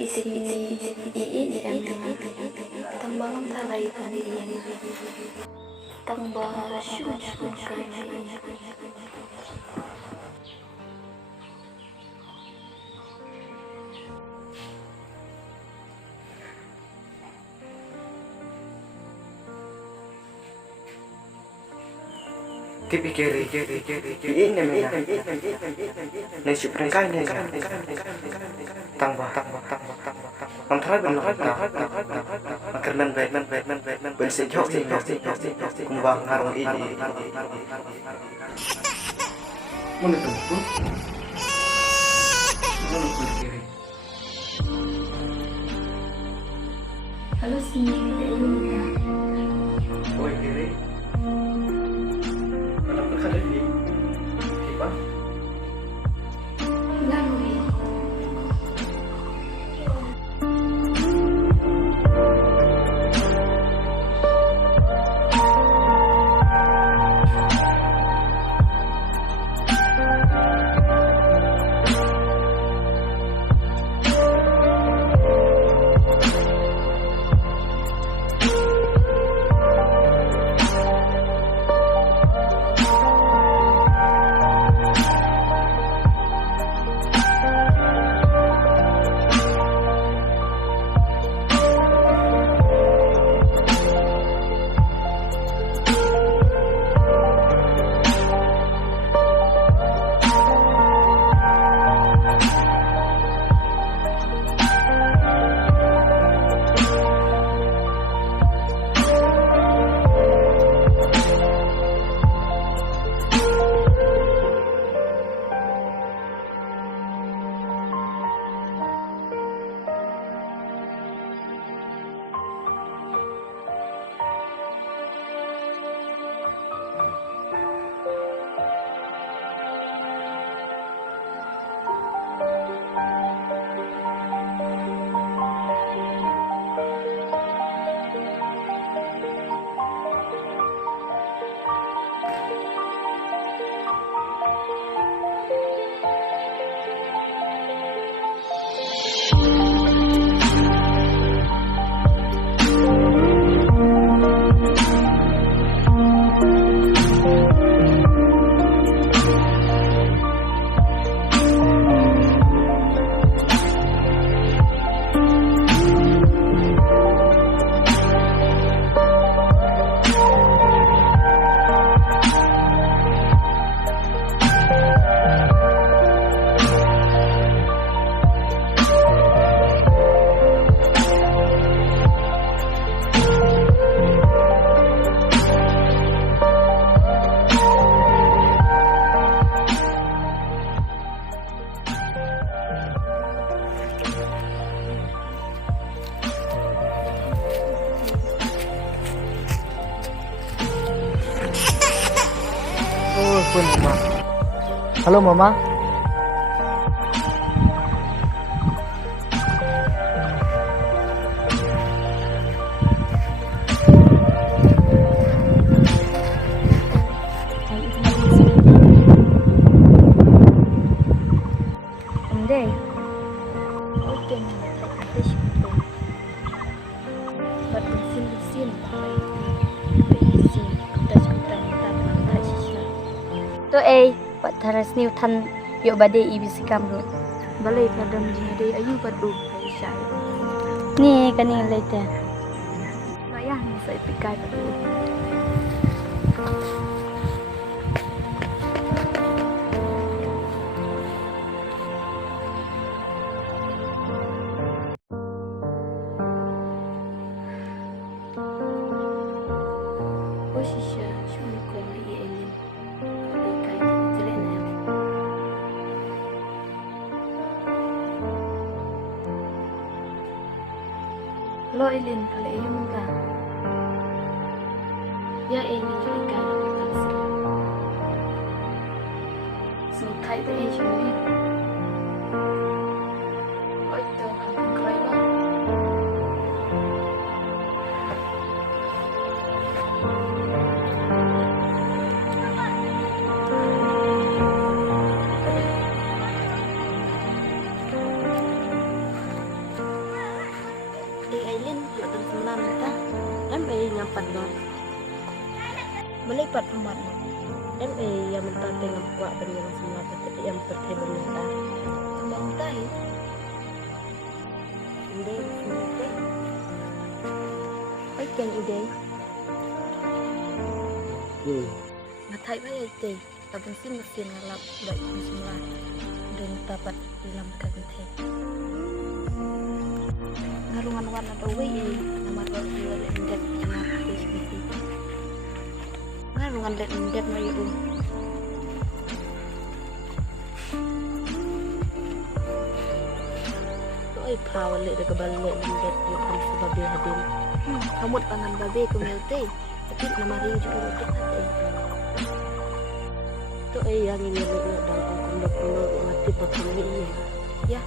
isi ini yang tambang talay tani tambang syukur kami. Kiri ini mana? Nasi perengkai ni tambah. Ang terakhir kerman bersejok kumbang harung ini. Mana tu? Mana kiri? Halo sini Dewi. Oh kiri. Ada di apa? Lalu Mama. Halo Mama. Ande. Oke, to pat tharas niu than yo bade ibisi kamru balai padam jide ayu padu aisha ni kani lete maya ni sai pikai padu posisha shumi ko li elin lo ilin pala yung ka ya ini jadi kalau kita sih so kai the asian ni oh itu kan keren lah wak benih semua petai yang petai benih dah. Bang tai. Ide, ide. Oi kan ide. Matai bayar ide. Tabung si mesin ngalap baik semua dan dapat dalam kante. Ngarungan warna dawe nomor 2 lendet jangan PSBB. Ngarungan lendet no yuk. Oi power le de kebal le lendet yuk kan sebab dia hadir. Kamu tangan babe kumelte. Tapi nama ring juga untuk hati. Itu yang ini le dalam aku mati potong ini ya.